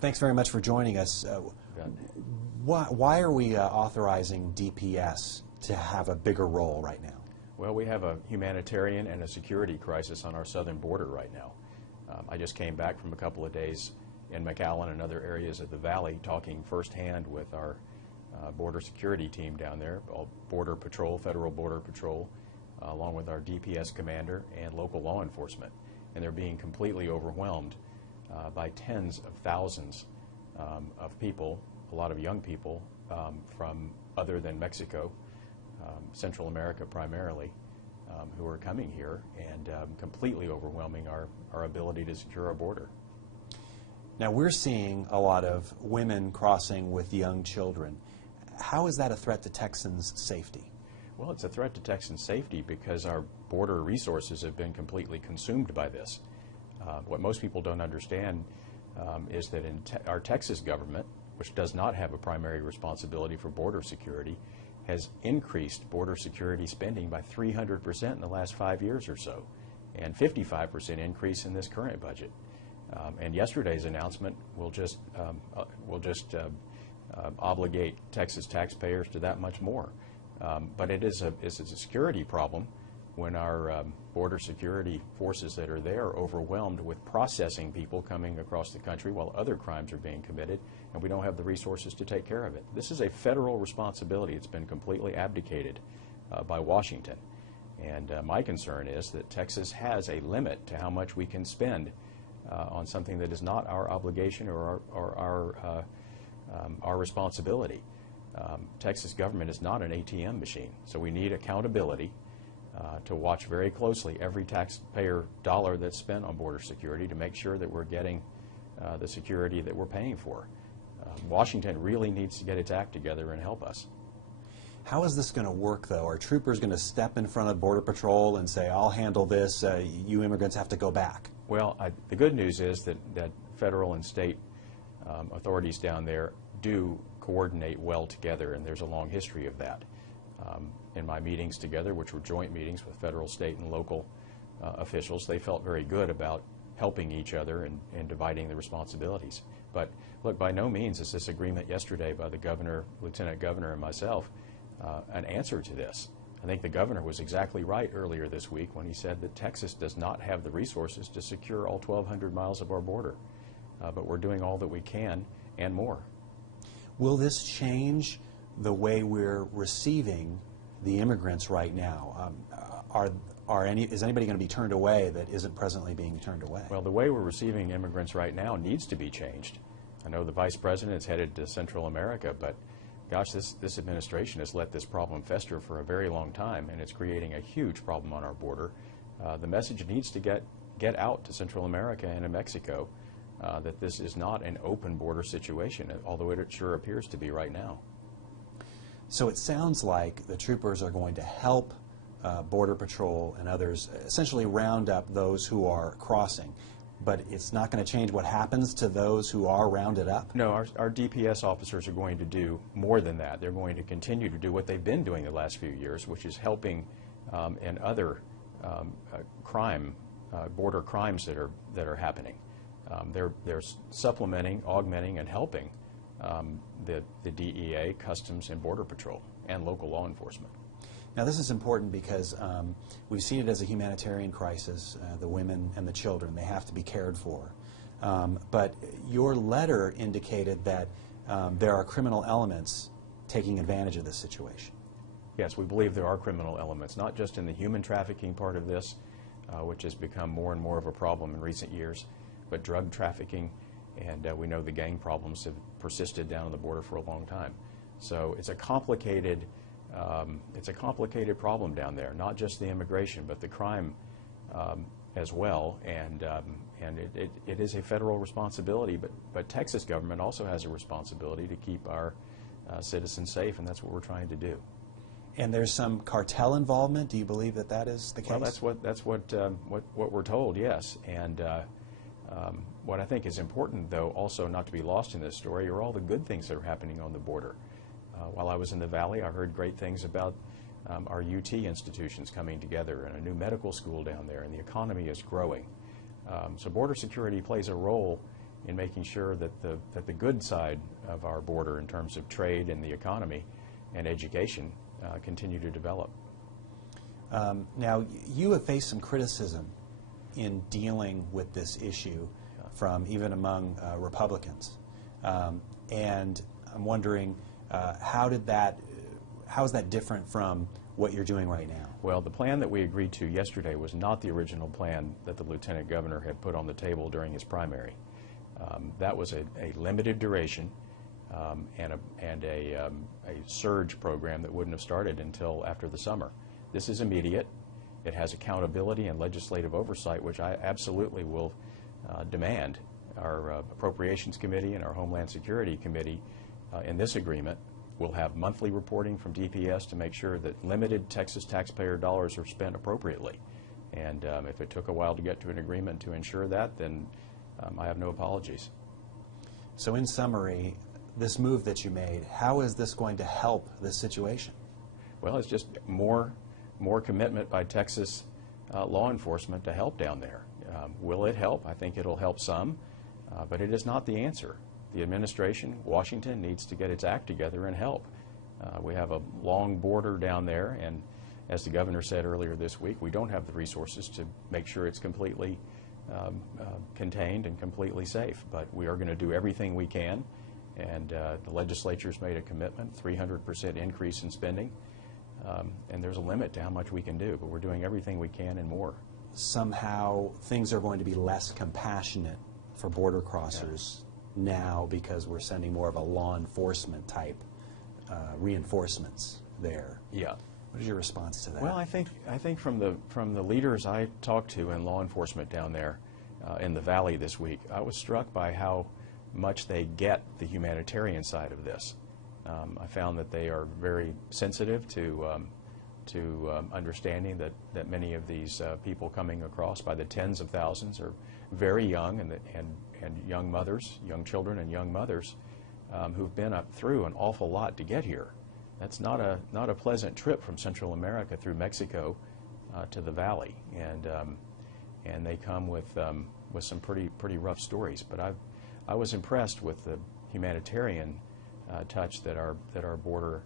Thanks very much for joining us. Why are we authorizing DPS to have a bigger role right now? Well, we have a humanitarian and a security crisis on our southern border right now. I just came back from a couple of days in McAllen and other areas of the valley talking firsthand with our border security team down there, Border Patrol, Federal Border Patrol, along with our DPS commander and local law enforcement. And they're being completely overwhelmed by tens of thousands of people, a lot of young people from other than Mexico, Central America primarily, who are coming here and completely overwhelming our ability to secure our border. Now we're seeing a lot of women crossing with young children. How is that a threat to Texans' safety? Well, it's a threat to Texans' safety because our border resources have been completely consumed by this. What most people don't understand is that in our Texas government, which does not have a primary responsibility for border security, has increased border security spending by 300% in the last 5 years or so, and 55% increase in this current budget. And yesterday's announcement will just obligate Texas taxpayers to that much more. But it's a security problem when our border security forces that are there are overwhelmed with processing people coming across the country while other crimes are being committed, and we don't have the resources to take care of it. This is a federal responsibility. It's been completely abdicated by Washington. And my concern is that Texas has a limit to how much we can spend on something that is not our obligation or our responsibility. Texas government is not an ATM machine, so we need accountability to watch very closely every taxpayer dollar that's spent on border security to make sure that we're getting the security that we're paying for. Washington really needs to get its act together and help us. How is this going to work, though? Are troopers going to step in front of Border Patrol and say, I'll handle this, you immigrants have to go back? Well, the good news is that federal and state authorities down there do coordinate well together, and there's a long history of that. In my meetings together, which were joint meetings with federal, state, and local officials, they felt very good about helping each other and dividing the responsibilities. But look, by no means is this agreement yesterday by the governor, lieutenant governor, and myself an answer to this. I think the governor was exactly right earlier this week when he said that Texas does not have the resources to secure all 1,200 miles of our border. But we're doing all that we can and more. Will this change the way we're receiving the immigrants right now? Is anybody going to be turned away that isn't presently being turned away? Well, the way we're receiving immigrants right now needs to be changed. I know the Vice President is headed to Central America, but gosh, this administration has let this problem fester for a very long time, and it's creating a huge problem on our border. The message needs to get out to Central America and to Mexico that this is not an open border situation, although it sure appears to be right now. So it sounds like the troopers are going to help Border Patrol and others essentially round up those who are crossing, but it's not going to change what happens to those who are rounded up? No, our DPS officers are going to do more than that. They're going to continue to do what they've been doing the last few years, which is helping in other border crimes that are happening. They're supplementing, augmenting, and helping the DEA, Customs, and Border Patrol, and local law enforcement. Now this is important because we've seen it as a humanitarian crisis, the women and the children, they have to be cared for. But your letter indicated that there are criminal elements taking advantage of this situation. Yes, we believe there are criminal elements, not just in the human trafficking part of this, which has become more and more of a problem in recent years, but drug trafficking, and we know the gang problems have persisted down on the border for a long time. So it's a complicated problem down there, not just the immigration, but the crime as well, and it is a federal responsibility, but Texas government also has a responsibility to keep our citizens safe, and that's what we're trying to do. And there's some cartel involvement. Do you believe that that is the case? Well, that's what we're told, yes. And what I think is important, though, also not to be lost in this story, are all the good things that are happening on the border. While I was in the Valley, I heard great things about our UT institutions coming together and a new medical school down there, and the economy is growing. So border security plays a role in making sure that the good side of our border in terms of trade and the economy and education continue to develop. Now, you have faced some criticism in dealing with this issue from even among Republicans. And I'm wondering, how is that different from what you're doing right now? Well, the plan that we agreed to yesterday was not the original plan that the Lieutenant Governor had put on the table during his primary. That was a limited duration and a surge program that wouldn't have started until after the summer. This is immediate. It has accountability and legislative oversight, which I absolutely will demand. Our Appropriations Committee and our Homeland Security Committee in this agreement will have monthly reporting from DPS to make sure that limited Texas taxpayer dollars are spent appropriately. And if it took a while to get to an agreement to ensure that, then I have no apologies. So in summary, this move that you made, how is this going to help this situation? Well, it's just more commitment by Texas law enforcement to help down there. Will it help? I think it'll help some, but it is not the answer. The administration, Washington, needs to get its act together and help. We have a long border down there, and as the governor said earlier this week, we don't have the resources to make sure it's completely contained and completely safe. But we are going to do everything we can, and the legislature's made a commitment, 300% increase in spending, and there's a limit to how much we can do, but we're doing everything we can and more. Somehow things are going to be less compassionate for border crossers now because we're sending more of a law enforcement type reinforcements there. Yeah. What is your response to that? Well, I think from the leaders I talked to in law enforcement down there in the Valley this week, I was struck by how much they get the humanitarian side of this. I found that they are very sensitive to understanding that many of these people coming across by the tens of thousands are very young and young mothers, young children and young mothers who've been up through an awful lot to get here. That's not a pleasant trip from Central America through Mexico to the Valley, and they come with some pretty rough stories. But I was impressed with the humanitarian touch that our border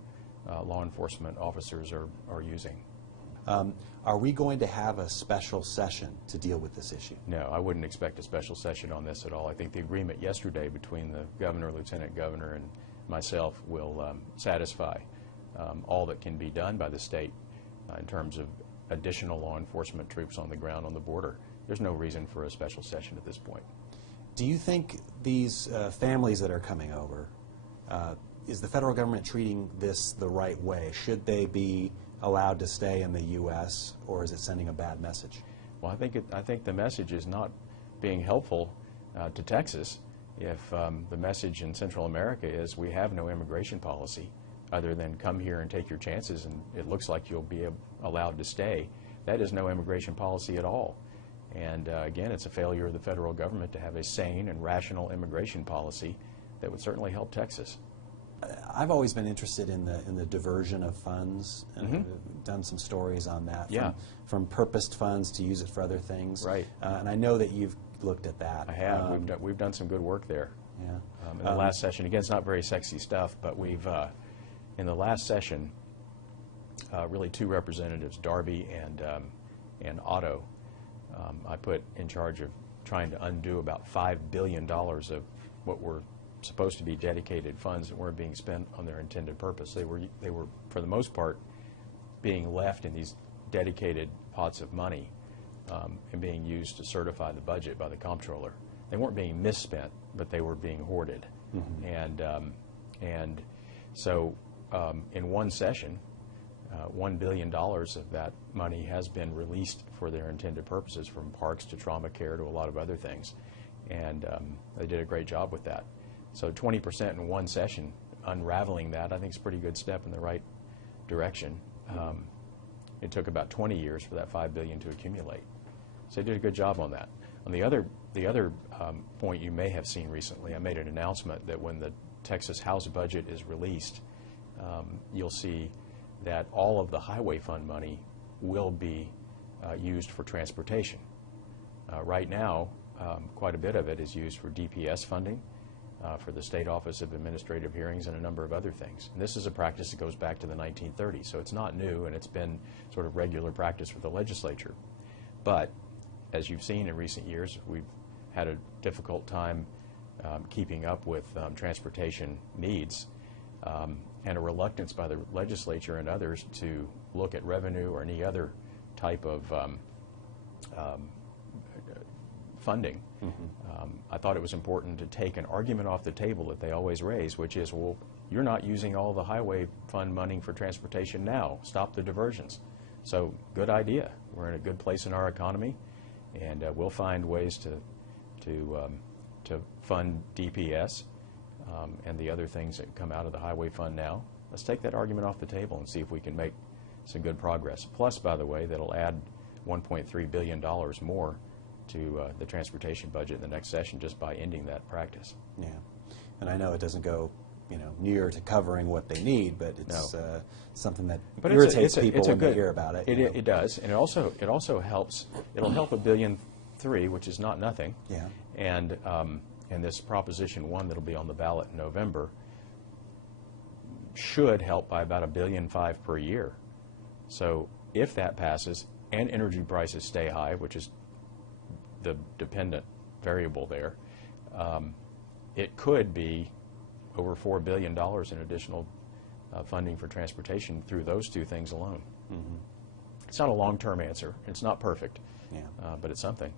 law enforcement officers are using. Are we going to have a special session to deal with this issue? No, I wouldn't expect a special session on this at all. I think the agreement yesterday between the governor, lieutenant governor, and myself will satisfy all that can be done by the state in terms of additional law enforcement troops on the ground on the border. There's no reason for a special session at this point. Do you think these families that are coming over, is the federal government treating this the right way? Should they be allowed to stay in the U.S., or is it sending a bad message? Well, I think the message is not being helpful to Texas if the message in Central America is we have no immigration policy other than come here and take your chances and it looks like you'll be allowed to stay. That is no immigration policy at all. And again, it's a failure of the federal government to have a sane and rational immigration policy that would certainly help Texas. I've always been interested in the diversion of funds, and I've done some stories on that. From purposed funds to use it for other things. Right. And I know that you've looked at that. I have. We've done some good work there. Yeah. In the last session, again, it's not very sexy stuff, but we've in the last session, really two representatives, Darby and Otto, I put in charge of trying to undo about $5 billion of what were supposed to be dedicated funds that weren't being spent on their intended purpose. They were, for the most part, being left in these dedicated pots of money and being used to certify the budget by the comptroller. They weren't being misspent, but they were being hoarded. And so in one session, $1 billion of that money has been released for their intended purposes, from parks to trauma care to a lot of other things. And they did a great job with that. So 20% in one session, unraveling that, I think is a pretty good step in the right direction. It took about 20 years for that $5 billion to accumulate. So they did a good job on that. On the other point you may have seen recently, I made an announcement that when the Texas House budget is released, you'll see that all of the highway fund money will be used for transportation. Right now, quite a bit of it is used for DPS funding, for the State Office of Administrative Hearings, and a number of other things. And this is a practice that goes back to the 1930s, so it's not new, and it's been sort of regular practice for the legislature. But as you've seen in recent years, we've had a difficult time keeping up with transportation needs, and a reluctance by the legislature and others to look at revenue or any other type of funding. I thought it was important to take an argument off the table that they always raise, which is, well, you're not using all the highway fund money for transportation now. Stop the diversions. So, good idea. We're in a good place in our economy, and we'll find ways to fund DPS and the other things that come out of the highway fund now. Let's take that argument off the table and see if we can make some good progress. Plus, by the way, that'll add $1.3 billion more to the transportation budget in the next session just by ending that practice. Yeah, and I know it doesn't go, near to covering what they need, but it's something that irritates people when they hear about it. It does, and it also helps. It'll help $1.3 billion, which is not nothing. Yeah. And this Proposition 1 that'll be on the ballot in November should help by about $1.5 billion per year. So if that passes and energy prices stay high, which is the dependent variable there, it could be over $4 billion in additional funding for transportation through those two things alone. It's not a long-term answer. It's not perfect, but it's something.